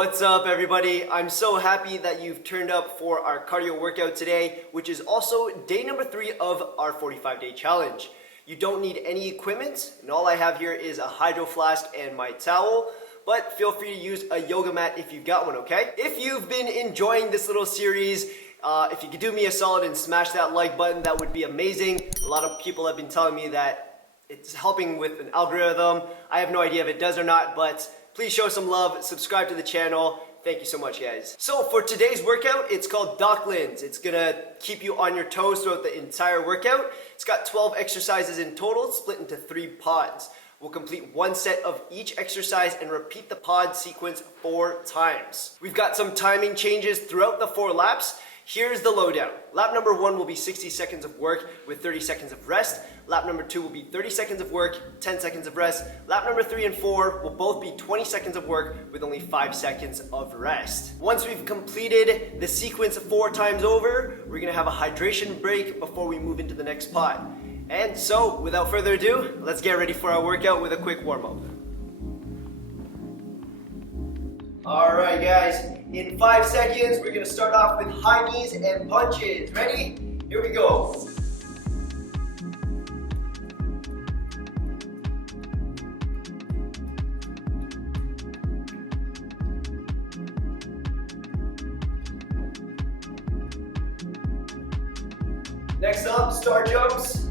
What's up, everybody? I'm so happy that you've turned up for our cardio workout today, which is also day number 3 of our 45-day challenge. You don't need any equipment, and all I have here is a hydro flask and my towel, but feel free to use a yoga mat if you've got one, okay? If you've been enjoying this little series, if you could do me a solid and smash that like button, that would be amazing. A lot of people have been telling me that it's helping with an algorithm. I have no idea if it does or not, but please show some love, subscribe to the channel. Thank you so much, guys. So for today's workout, it's called Docklands. It's gonna keep you on your toes throughout the entire workout. It's got 12 exercises in total, split into 3 pods. We'll complete 1 set of each exercise and repeat the pod sequence 4 times. We've got some timing changes throughout the 4 laps. Here's the lowdown. Lap number 1 will be 60 seconds of work with 30 seconds of rest. Lap number 2 will be 30 seconds of work, 10 seconds of rest. Lap number 3 and 4 will both be 20 seconds of work with only 5 seconds of rest. Once we've completed the sequence 4 times over, we're gonna have a hydration break before we move into the next pod. And so, without further ado, let's get ready for our workout with a quick warm-up. Alright guys, in 5 seconds, we're gonna start off with high knees and punches. Ready? Here we go. Next up, star jumps.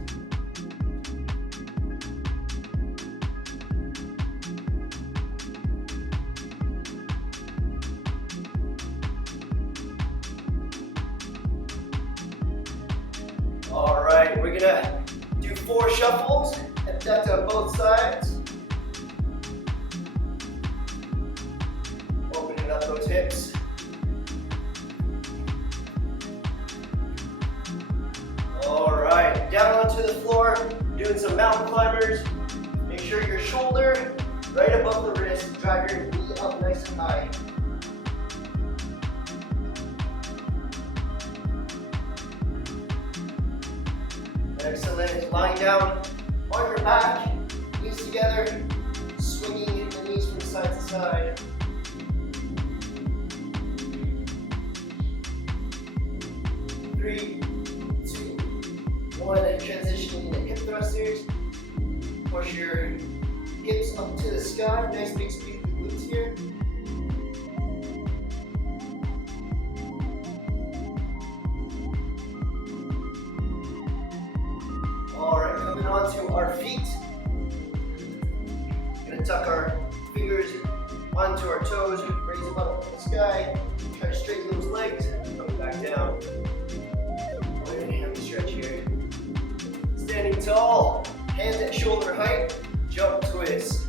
Alright, we're gonna do 4 shuffles, and that's on both sides. Opening up those hips. Alright, down onto the floor, doing some mountain climbers. Make sure your shoulder right above the wrist, drive your knee up nice and high. Excellent. Lying down on your back, knees together, swinging the knees from side to side. Three, 2, 1. Transitioning into hip thrusters. Push your hips up to the sky. Nice big sweep of the glutes here. Alright, coming onto our feet. Gonna tuck our fingers onto our toes, raise them up to the sky. Try to straighten those legs, come back down. Hammy stretch here. Standing tall, hands at shoulder height, jump twist.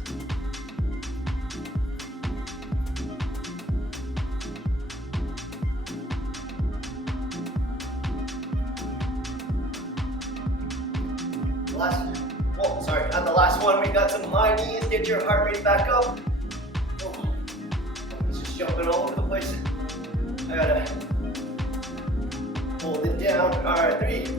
Not the last one. We got some high knees. Get your heart rate back up. Oh, it's just jumping all over the place. I gotta hold it down. All right, 3, 2,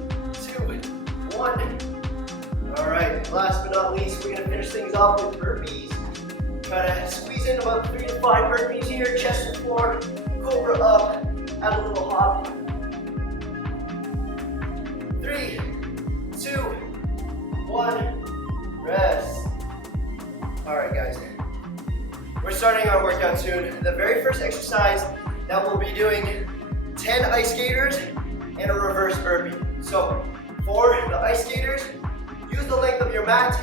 1. All right, last but not least, we're gonna finish things off with burpees. Try to squeeze in about 3 to 5 burpees here. Chest to floor, cobra up, add a little hop. 3, 2, 1. Rest. Alright guys, we're starting our workout soon. The very first exercise that we'll be doing 10 ice skaters and a reverse burpee. So for the ice skaters, use the length of your mat,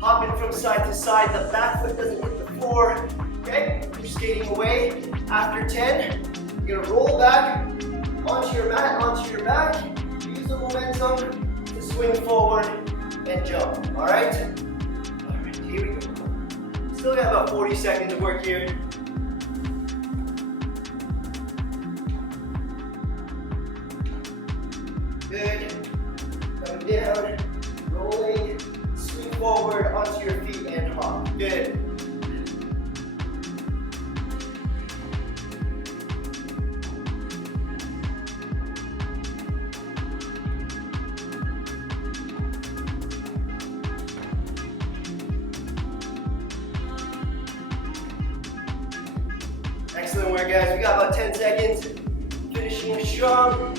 hopping from side to side, the back foot doesn't hit the floor, okay? You're skating away. After 10, you're gonna roll back onto your mat, onto your back, use the momentum to swing forward and jump, all right? All right, here we go. Still got about 40 seconds of work here. Good. Coming down, rolling, swing forward onto your feet and hop. Good. Excellent work, guys. We got about 10 seconds. Finishing strong.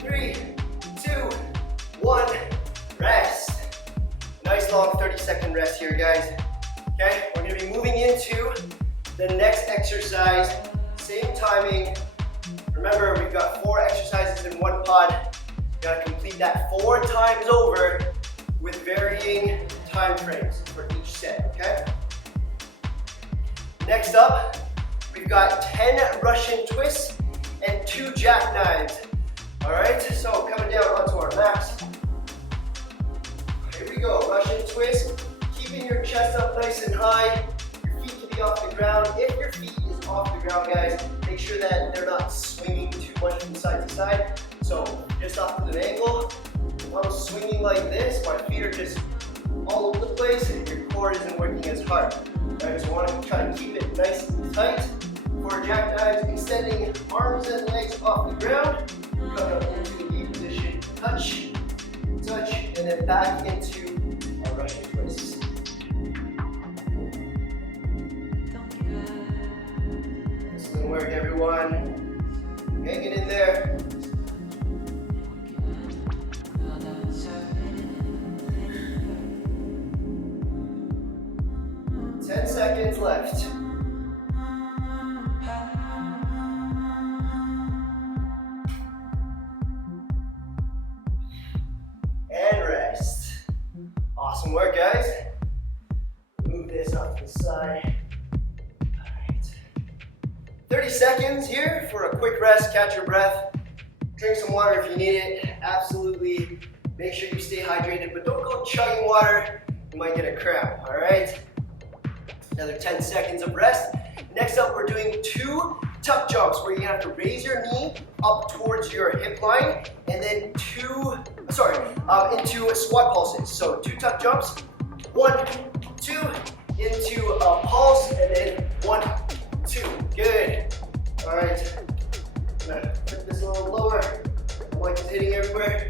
3, 2, 1, rest. Nice long 30-second rest here, guys. Okay, we're gonna be moving into the next exercise. Same timing. Remember, we've got 4 exercises in one pod. You gotta complete that 4 times over with varying time frames for each set, okay? Next up, we've got 10 Russian twists and 2 jackknives. All right, so coming down onto our mats. Here we go, Russian twist. Keeping your chest up nice and high. Your feet can be off the ground. If your feet is off the ground, guys, make sure that they're not swinging too much from side to side. So just off with an angle. If I'm swinging like this, my feet are just all over the place and your core isn't working as hard. All right, so I want to try to keep it nice and tight. For jackknives, extending arms and legs off the ground. Coming up into the position, touch, touch, and then back into our Russian twists. Excellent work, everyone. Hanging in there. 10 seconds left. And rest. Awesome work, guys. Move this off to the side. All right. 30 seconds here for a quick rest, catch your breath. Drink some water if you need it. Absolutely make sure you stay hydrated, but don't go chugging water. You might get a cramp, all right? Another 10 seconds of rest. Next up, we're doing 2 tuck jumps where you're gonna have to raise your knee up towards your hip line and then into squat pulses. So 2 tuck jumps, 1, 2, into a pulse, and then 1, 2. Good. All right. I'm gonna put this a little lower. The mic is hitting everywhere.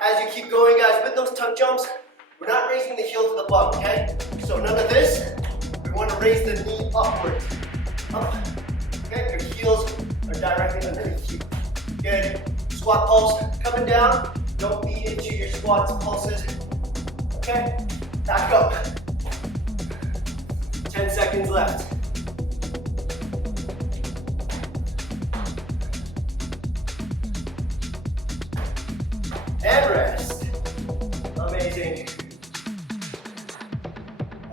As you keep going, guys, with those tuck jumps, we're not raising the heel to the bum, okay? So none of this. We want to raise the knee upwards. Up. Okay, your heels are directly underneath you. Good. Squat pulse coming down. Don't lean into your squats pulses. Okay? Back up. 10 seconds left. And rest. Amazing.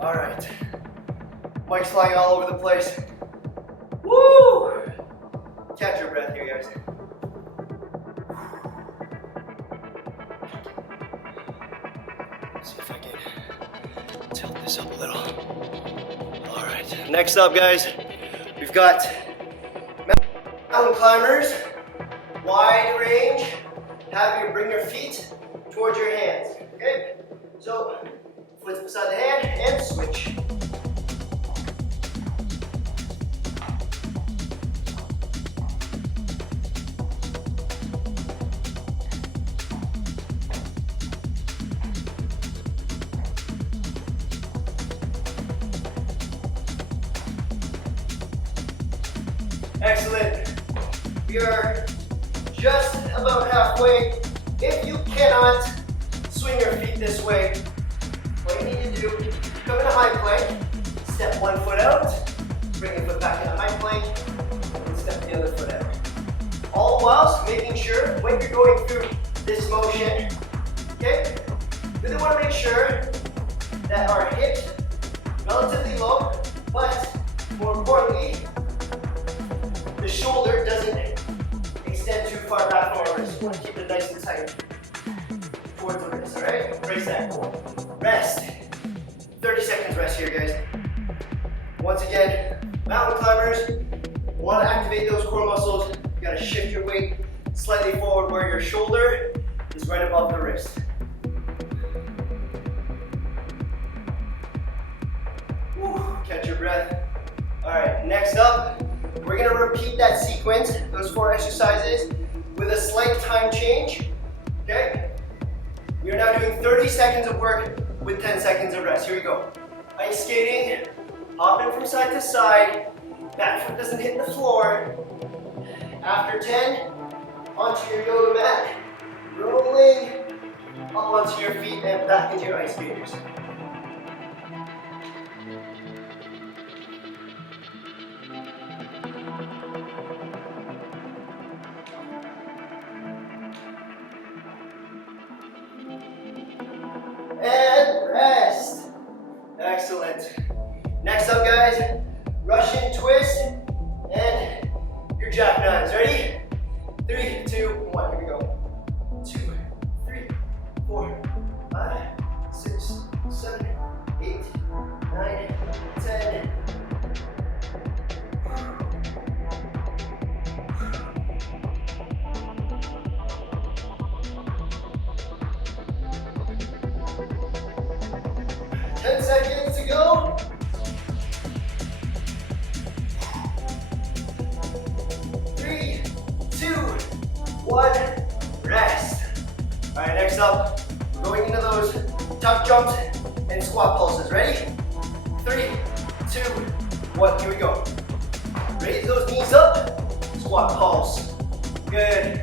All right. Mike's flying all over the place. Woo! Catch your breath here, guys. See if I can tilt this up a little. All right. Next up, guys, we've got mountain climbers, wide range. Have you bring your feet towards your hands, okay? So, foot's beside the hand and switch. Excellent. We are just about halfway. If you cannot swing your feet this way, what you need to do, come in a high plank, step one foot out, bring your foot back in a high plank, and step the other foot out. All whilst making sure when you're going through this motion, okay, we really want to make sure that our hips relatively low, but more importantly, the shoulder doesn't extend too far back from our wrist. You want to keep it nice and tight towards the wrist, all right? Brace that core. Rest. 30 seconds rest here, guys. Once again, mountain climbers, want to activate those core muscles. You got to shift your weight slightly forward where your shoulder is right above the wrist. Woo. Catch your breath. All right, next up, we're gonna repeat that sequence, those 4 exercises, with a slight time change, okay? We are now doing 30 seconds of work with 10 seconds of rest. Here we go. Ice skating, hopping from side to side, back foot doesn't hit the floor. After 10, onto your yoga mat, rolling up onto your feet and back into your ice skaters. And rest. Excellent. Next up, guys, Russian twist and your jackknives. Ready? 3, 2, 1. Here we go. 2, 3, 4, 5, 6, 7, 8, 9, 10. Seconds to go. 3, 2, 1, rest. All right, next up, we're going into those tuck jumps and squat pulses. Ready? 3, 2, 1, here we go. Raise those knees up, squat pulse. Good.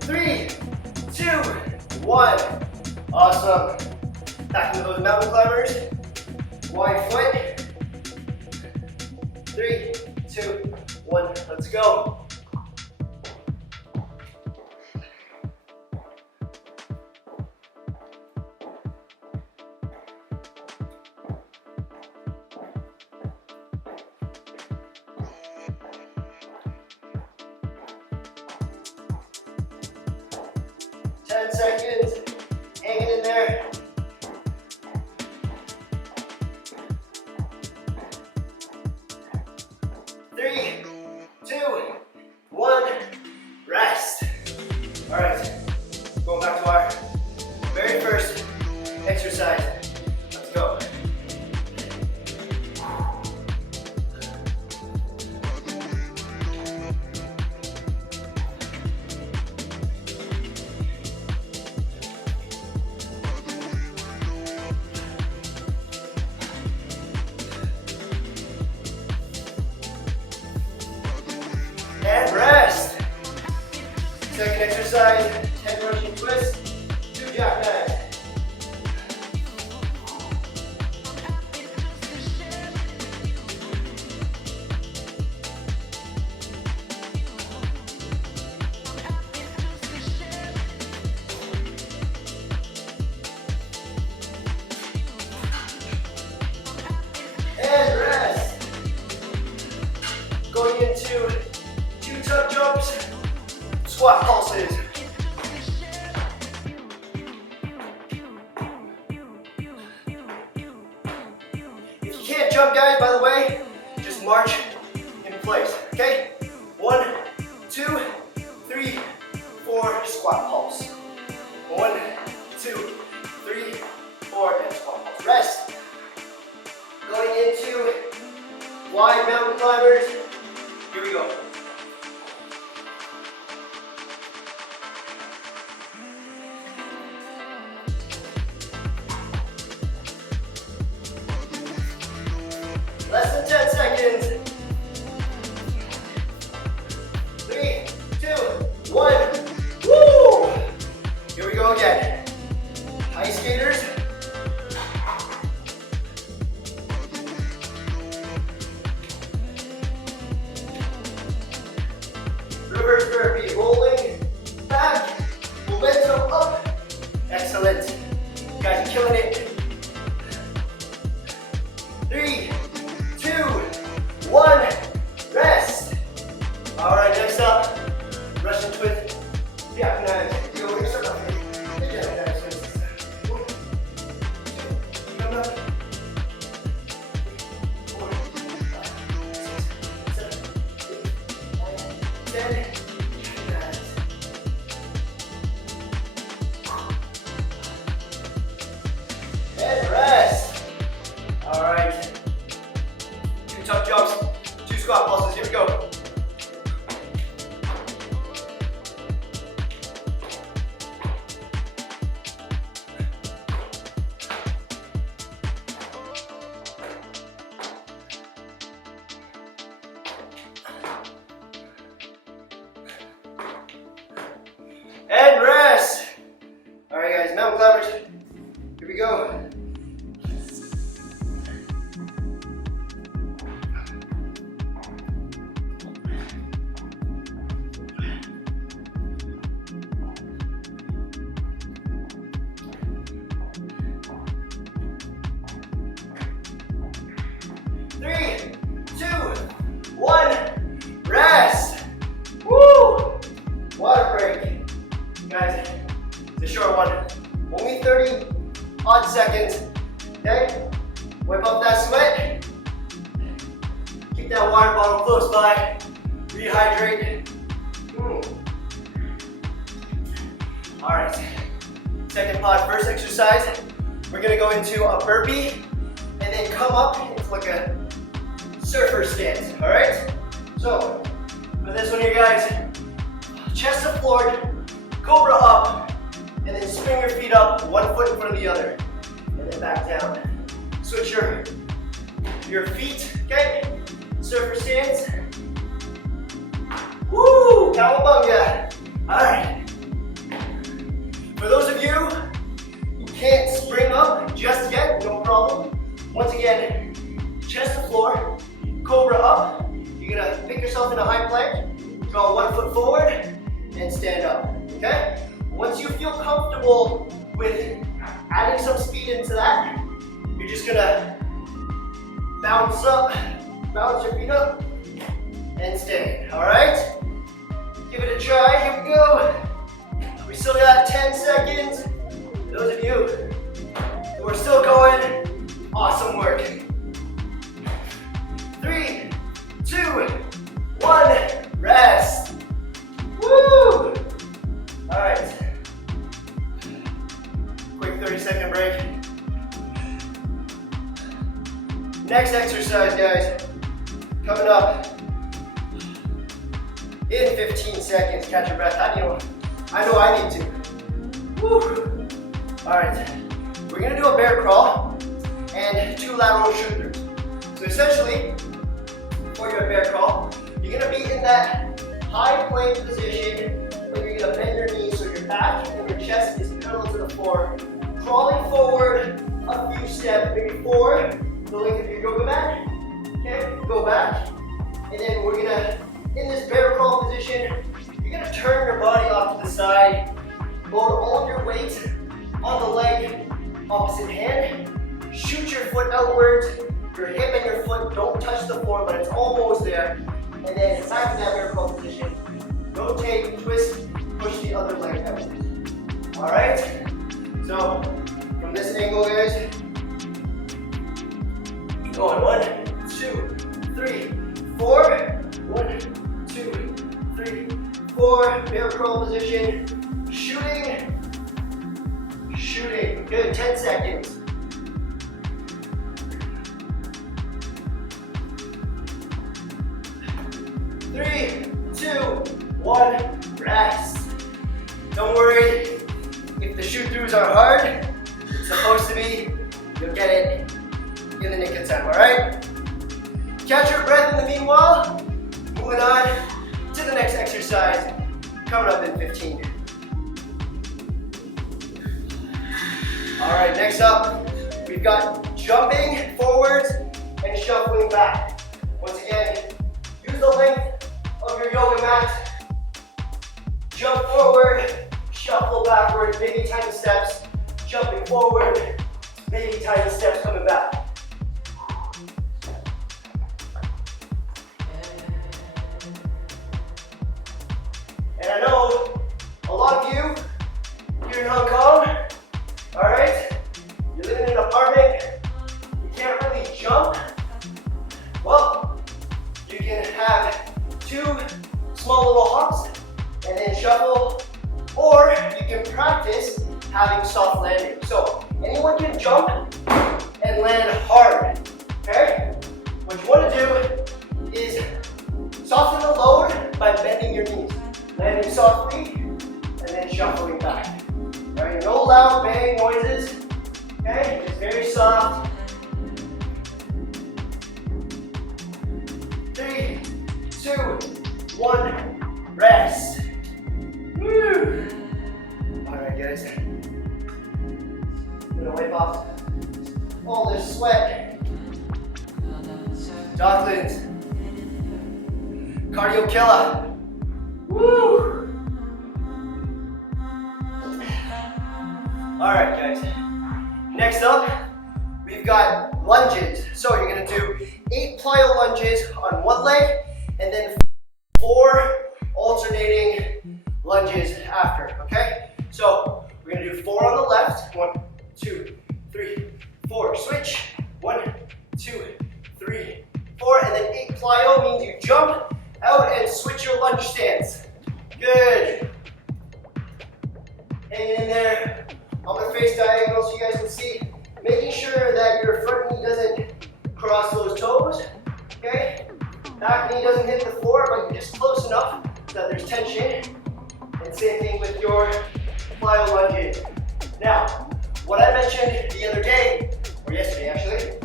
Three, 2, 1. Awesome. Back into those mountain climbers. Wide foot. 3, 2, 1. Let's go. Seconds, hanging in there. Three, 2, 1, rest. All right, going back to our very first exercise. Let's go. And rest. Second exercise, 10 Russian twists, 2 jackknives. And rest. Going into 2 tuck jumps, squat pulses. If you can't jump, guys, by the way, just march in place, okay? 1, 2, 3, 4, squat pulse. 1, 2, 3, 4, and squat pulse. Rest. Going into wide mountain climbers. Here we go. Less than 10 seconds. 3, 2, 1. Woo! Here we go again. Ice skaters. And rest. All right. 2 tuck jumps, 2 squat pulses. Here we go. And rest. All right, guys, mountain climbers. Here we go. Three, two, one, rest. Woo! Water break. Guys, it's a short one. Only 30 odd seconds. Okay? Wipe off that sweat. Keep that water bottle close by. Rehydrate. Alright. Second pod, first exercise. We're gonna go into a burpee and then come up into like a surfer stance. Alright? So, for this one here, guys, chest to floor, cobra up, and then swing your feet up, 1 foot in front of the other, and then back down. Switch your feet, okay? Surfer stance. Woo! Cowabunga! Alright. For those of you who can't spring up just yet, no problem. Once again, chest to floor, cobra up. You're gonna pick yourself in a high plank, draw 1 foot forward, and stand up, okay? Once you feel comfortable with adding some speed into that, you're just gonna bounce up, bounce your feet up, and stand, all right? Give it a try, here we go. We still got 10 seconds. Those of you who are still going, awesome work. 3, 2, 1, rest. Woo! All right. Quick 30-second break. Next exercise, guys. Coming up in 15 seconds. Catch your breath. I know I need to. Woo! All right. We're gonna do a bear crawl and 2 lateral shoot-throughs. So essentially, for your bear crawl, you're gonna be in that high plank position, but you're gonna bend your knees so your back and your chest is parallel to the floor. Crawling forward a few steps, maybe 4, the length of your yoga mat. Okay, go back. And then we're gonna, in this bear crawl position, you're gonna turn your body off to the side, load all of your weight on the leg, opposite hand. Shoot your foot outwards. Your hip and your foot don't touch the floor, but it's almost there. And then back to that bear crawl position. Rotate, twist, push the other leg out. All right? So, from this angle, guys, going 1, 2, 3, 4. 1, 2, 3, 4. Bear crawl position. Shooting. Shooting. Good. 10 seconds. 3, 2, 1. Rest. Don't worry. If the shoot-throughs are hard, it's supposed to be, you'll get it in the nick of time, all right? Catch your breath in the meanwhile. Moving on to the next exercise, coming up in 15. All right, next up, we've got jumping forwards and shuffling back. Once again, use the length of your yoga mat. Jump forward, shuffle backwards, maybe tiny steps. Jumping forward, maybe tiny steps coming back. And I know a lot of you here in Hong Kong, all right, you're living in an apartment, you can't really jump. Well, you can have 2 small little hops and then shuffle, or you can practice having soft landing. So Anyone can jump and land hard, okay? What you want to do is soften the load by bending your knees. Landing softly and then shuffling back. All right, no loud bang noises, okay? Just very soft. 3, 2, 1, rest. Woo! All right, guys. I'm gonna wipe off all this sweat. Jocklins. Cardio killer. Woo! All right, guys. Next up, we've got lunges. So you're gonna do 8 plyo lunges on one leg, and then 4 alternating lunges after, okay? So we're gonna do 4 on the left. 1, 2, 3, 4. Switch. 1, 2, 3, 4. And then 8 plyo means you jump out and switch your lunge stance. Good. Hanging in there. I'm gonna face diagonal so you guys can see. Making sure that your front knee doesn't cross those toes. Okay? Back knee doesn't hit the floor, but you're just close enough that there's tension. And same thing with your plyo lunges. Now, what I mentioned the other day, or yesterday actually,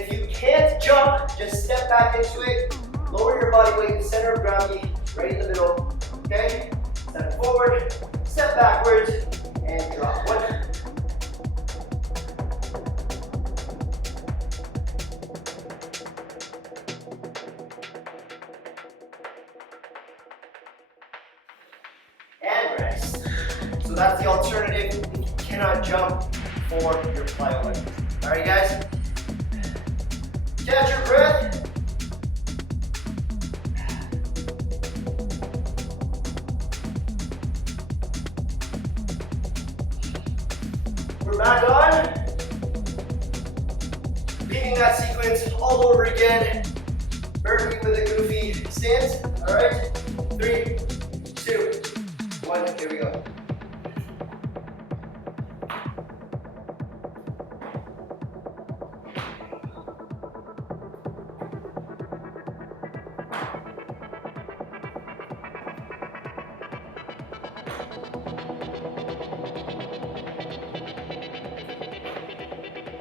if you can't jump, just step back into it. Lower your body weight, center of gravity, right in the middle. Okay? Step forward, step backwards, and drop. 1. And rest. So that's the alternative if you cannot jump for your plyo lunges. All right, guys? Catch your breath. We're back on. Repeating that sequence all over again. Burpee with a goofy stance. All right? 3, 2, 1. Here we go.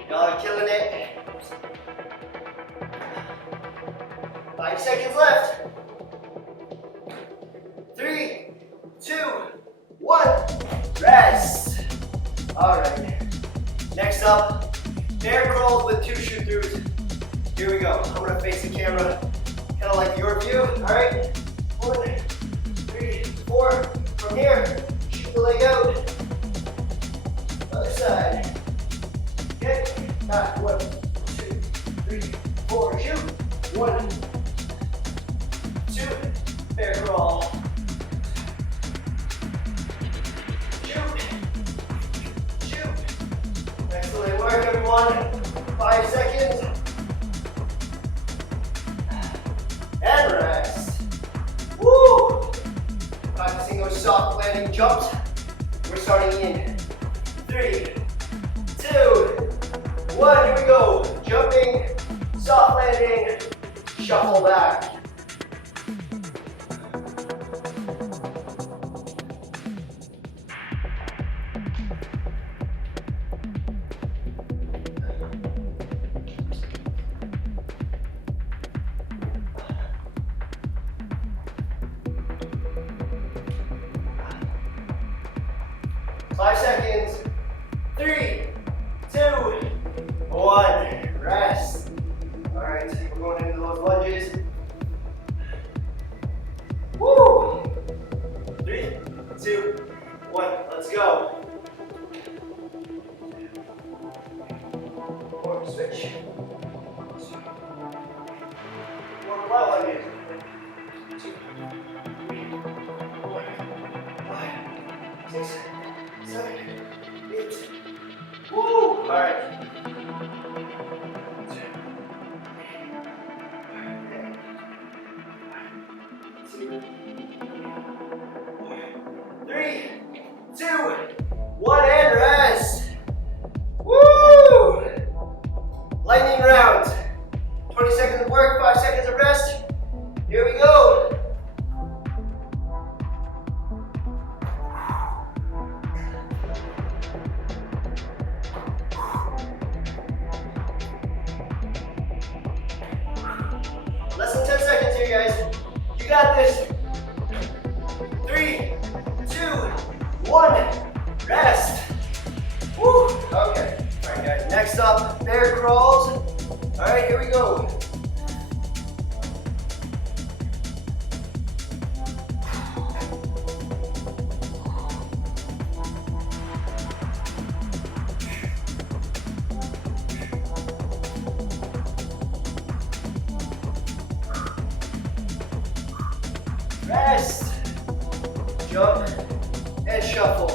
Y'all are killing it. 5 seconds left. 3, 2, 1. Rest. All right. Next up, bear crawls with 2 shoot-throughs. Here we go. I'm gonna face the camera, kind of like your view. All right. 1, 3, 4. From here, shoot the leg out. Other side. Okay, back. 1, 2, 3, 4. Shoot. 1, 2. Bear crawl. Shoot. Shoot. Excellent work, everyone. 5 seconds. And rest. Woo! Practicing those soft landing jumps. We're starting in 3, 2, 1. Here we go. Jumping, soft landing, shuffle back. Five seconds. 3, 2, 1. Rest. All right, we're going into those lunges. Woo! 3, 2, 1. Let's go. 4, switch. 4 plyo lunges. 2, 3, 4, 5, 6, 7, 8. Woo! All right. 3, 2, 1, and rest. got this. 3, 2, 1. Rest. Woo. Okay. All right, guys. Next up, bear crawls. All right, here we go. Rest. Jump and shuffle.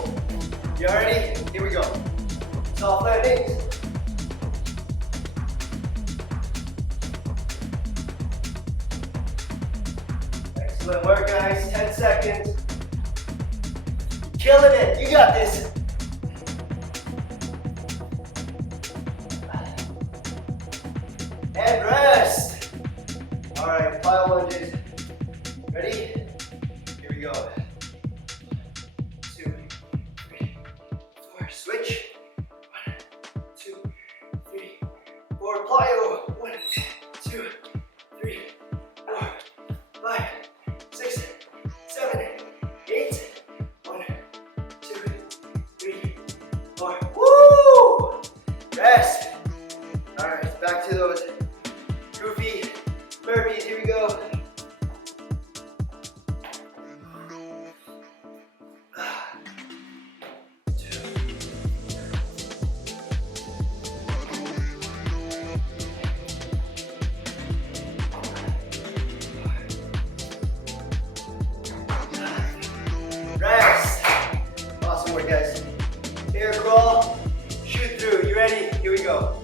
You ready? Here we go. Soft landings. Excellent work, guys. 10 seconds. Killing it. You got this. And rest. All right, Plyo Lunges. Ready? Here we go. 2, 3, 4. Switch. 1, 2, 3, 4. Plyo. 1, 2, 3, 4, 5, 6, 7, 8. 1, 2, 3, 4. Woo! Rest. All right, back to those goofy burpees. Here we go. Rest. Awesome work, guys. Air crawl, shoot through. You ready? Here we go.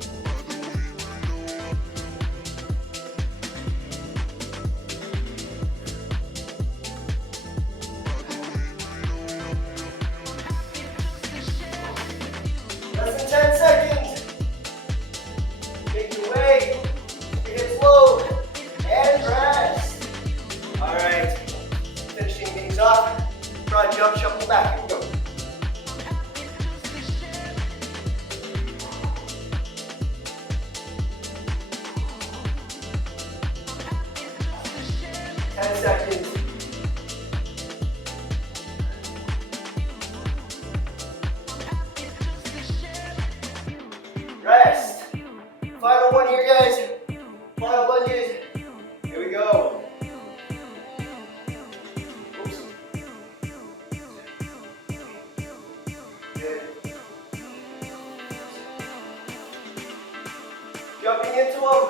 Less than 10 seconds. Make your way. Your hips low. And rest. All right. Finishing things off. Broad jump, shuffle back. Here we go. Seconds. Rest. Final one here, guys. Plyo Lunges. Here we go. Oops. Good. Jumping into them.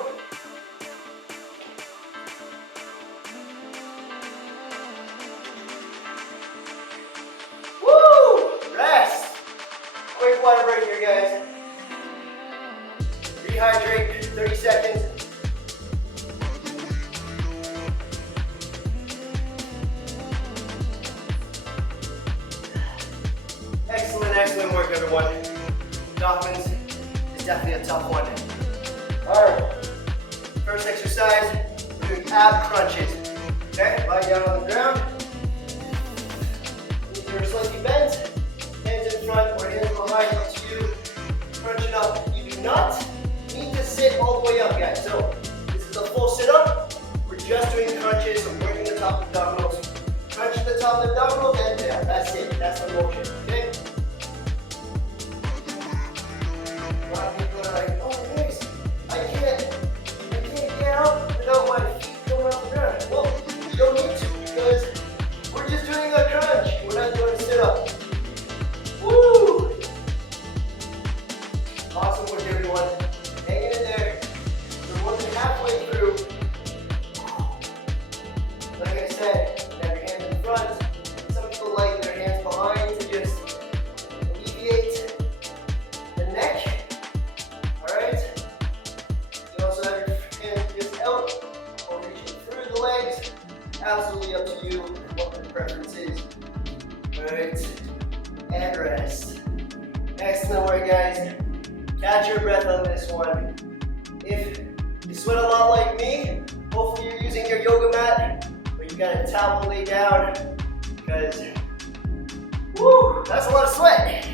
Quick water break here, guys. Rehydrate, 30 seconds. Excellent, excellent work, everyone. Dawkins is definitely a tough one. All right, first exercise, we're doing ab crunches. Okay, lie down on the ground. Knees are slightly bent. Hands in front or hands behind, up to you. Crunch it up. You do not need to sit all the way up, guys. So this is a full sit-up. We're just doing crunches, so working the top of the abdominals. Crunch the top of the abdominals and down. That's it. That's the motion. Okay? A lot of people are like, oh, nice. I can't get out without my feet going off the ground. Well, you don't need to because we're just doing a crunch. We're not doing a sit-up. Woo! Awesome work, everyone. Hanging in there. We're more than halfway through. Like I said, you have your hands in front. Some people like their hands behind to just alleviate the neck. Alright? You can also have your hands just out or reaching through the legs. Absolutely up to you what the preference is. Alright? And rest. Excellent work, guys. Catch your breath on this one. If you sweat a lot like me, hopefully you're using your yoga mat, or you got a towel laid down, because, woo, that's a lot of sweat.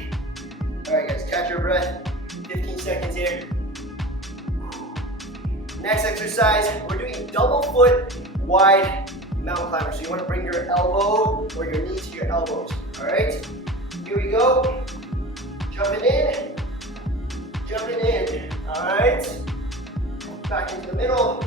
All right, guys, catch your breath. 15 seconds here. Next exercise, we're doing double foot wide mountain climber. So you want to bring your elbow or your knee to your elbows. All right? Here we go. Jumping in. Jumping in. All right? Back into the middle.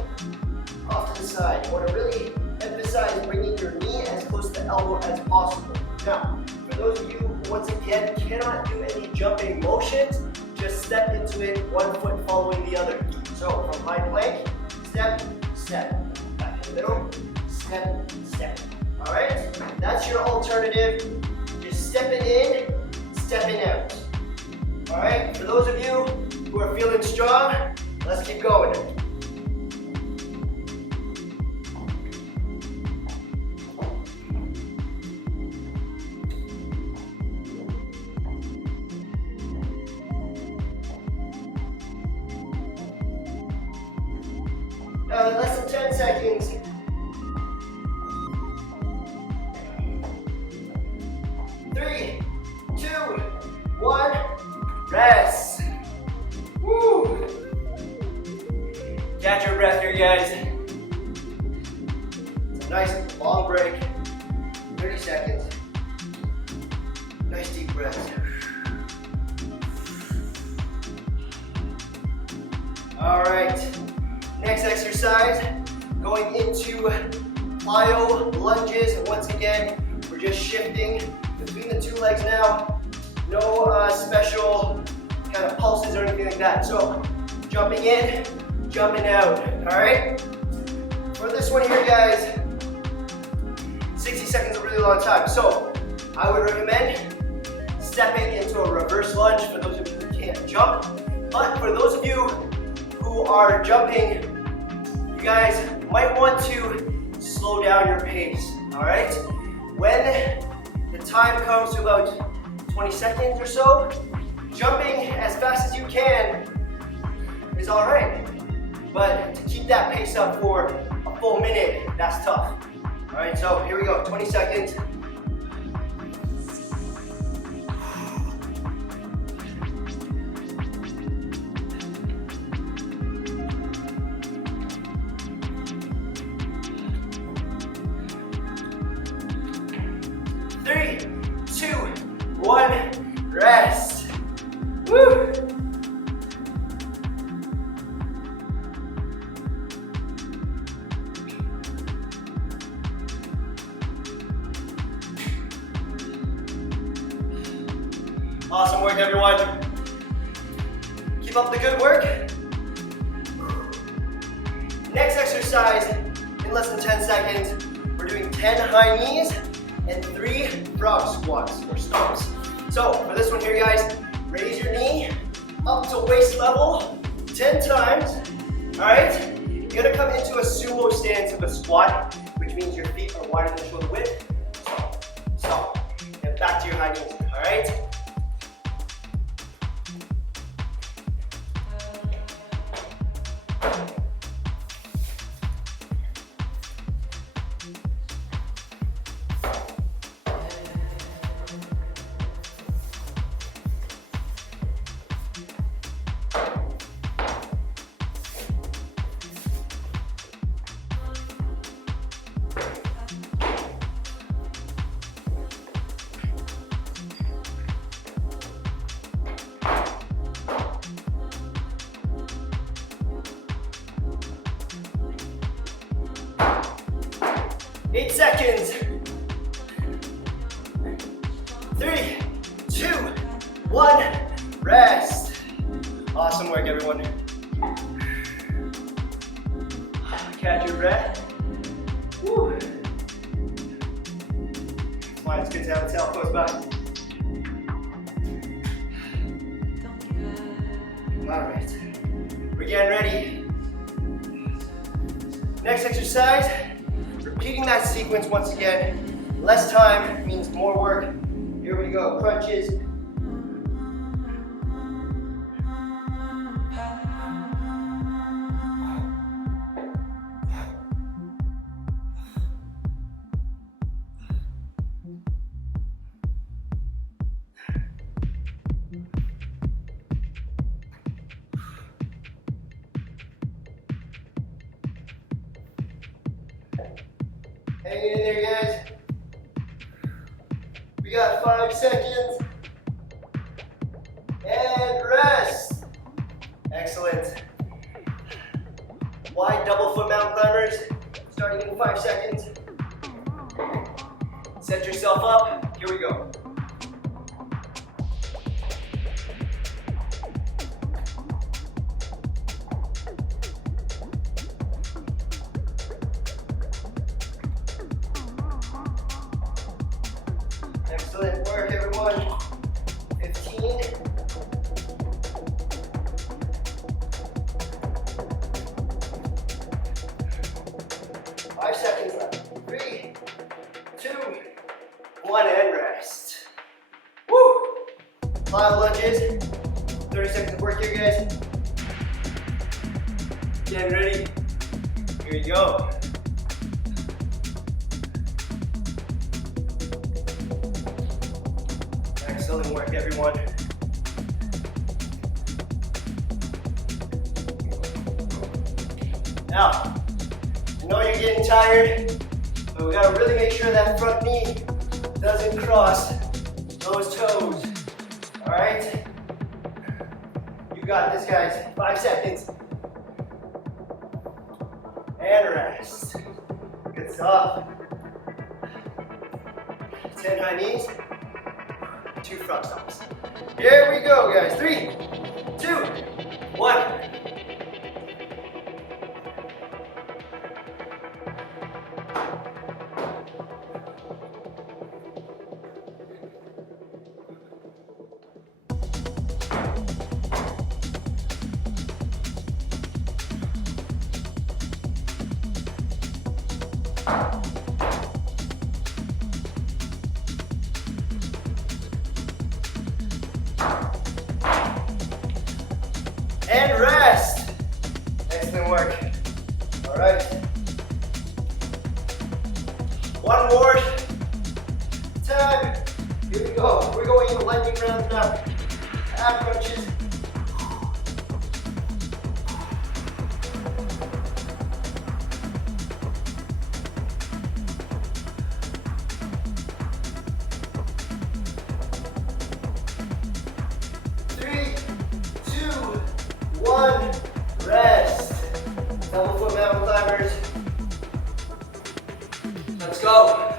Off to the side. You want to really emphasize bringing your knee as close to the elbow as possible. Now, for those of you who, once again, cannot do any jumping motions, just step into it, one foot following the other. So, from high plank, step, step. Back in the middle, step, step. All right? That's your alternative. Just stepping in, stepping out. All right? For those of you who are feeling strong, let's keep going. Less than 10 seconds. 3, 2, 1, rest. Woo! Catch your breath here, guys. It's a nice long break. 30 seconds. Nice deep breath. All right. Next exercise, going into Plyo Lunges. And once again, we're just shifting between the two legs now. No special kind of pulses or anything like that. So, jumping in, jumping out, all right? For this one here, guys, 60 seconds is a really long time. So, I would recommend stepping into a reverse lunge for those of you who can't jump. But for those of you who are jumping, you guys might want to slow down your pace, all right? When the time comes to about 20 seconds or so, jumping as fast as you can is all right. But to keep that pace up for a full minute, that's tough. All right, so here we go, 20 seconds. 3, 2, 1, rest. Woo! Awesome work, everyone. Keep up the good work. Next exercise, in less than 10 seconds, we're doing 10 high knees and 3 frog squats or stomps. So for this one here, guys, raise your knee up to waist level 10 times. All right, you're gonna come into a sumo stance of a squat, which means your feet are wider than shoulder width. So, and back to your high knees. All right. Eight seconds. 3, 2, 1, rest. Awesome work, everyone. Catch your breath. Woo. That's why it's good to have a tail close by. All right, we're getting ready. Next exercise. Repeating that sequence once again. Less time means more work. Here we go, crunches. Hang in there, guys. We got 5 seconds. And rest. Excellent. Wide double foot mountain climbers, starting in 5 seconds. Set yourself up. Here we go. Excellent work, everyone. 15. Seconds left. 3, 2, 1, and rest. Woo! Plyo lunges. 30 seconds of work here, guys. Getting ready. Here we go. Excellent work, everyone. Now, I know you're getting tired, but we gotta really make sure that front knee doesn't cross those toes. All right? You got this, guys. 5 seconds. And rest. Good stuff. 10 high knees, 2 front stomps. Here we go, guys. 3, 2, 1. And rest. Excellent work. All right. One more time. Here we go. We're going into lightning rounds now. Ab crunches. Rest. Double foot mountain climbers. Let's go.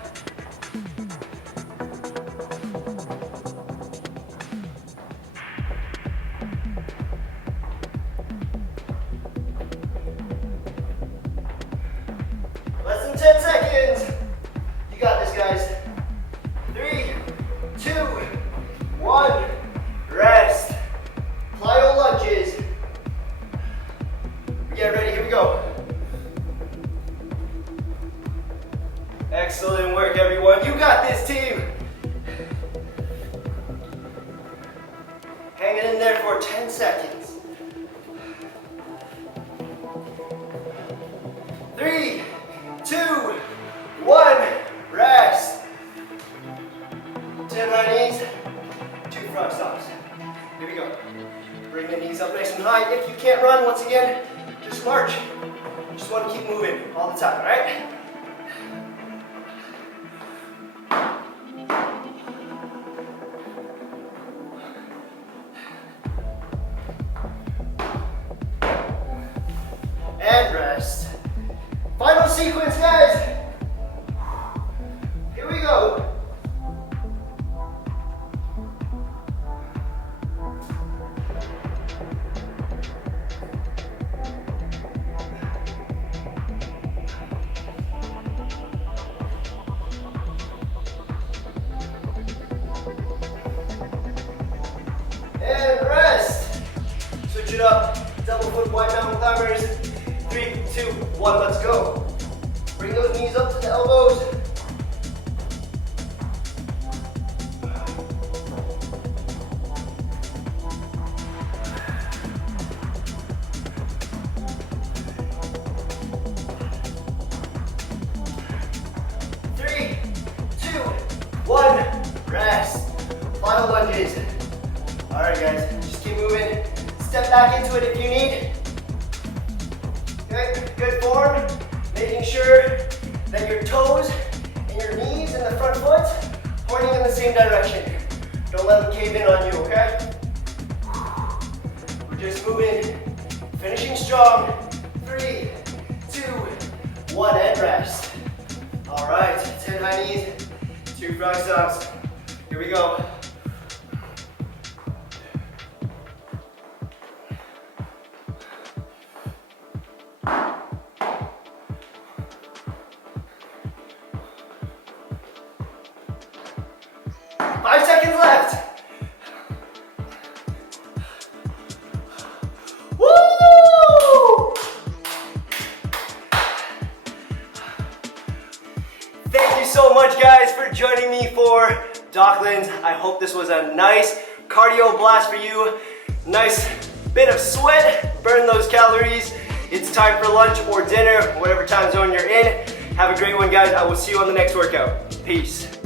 Less than 10 seconds. You got this, guys. 3, 2, 1. Rest. Plyo lunges. Get ready, here we go. Excellent work, everyone. You got this, team. Hang it in there for 10 seconds. 3, 2, 1, rest. 10 high knees, 2 front stomps. Here we go. Bring the knees up nice and high. If you can't run, once again, just march. Just want to keep moving all the time, all right? And rest. Final sequence, guys. Here we go. And rest. Switch it up. Double foot wide mountain climbers. 3, 2, 1, let's go. Bring those knees up to the elbows. Three, 2, 1, rest. Plyo lunges. All right, guys, just keep moving. Step back into it if you need. Okay, good form. Making sure that your toes And your knees and the front foot pointing in the same direction. Don't let them cave in on you, okay? We're just moving, finishing strong. 3, 2, 1, and rest. All right, 10 high knees, 2 frog stomps. Here we go. So much guys for joining me for Docklands. I hope this was a nice cardio blast for you. Nice bit of sweat, burn those calories. It's time for lunch or dinner, whatever time zone you're in. Have a great one guys. I will see you on the next workout. Peace.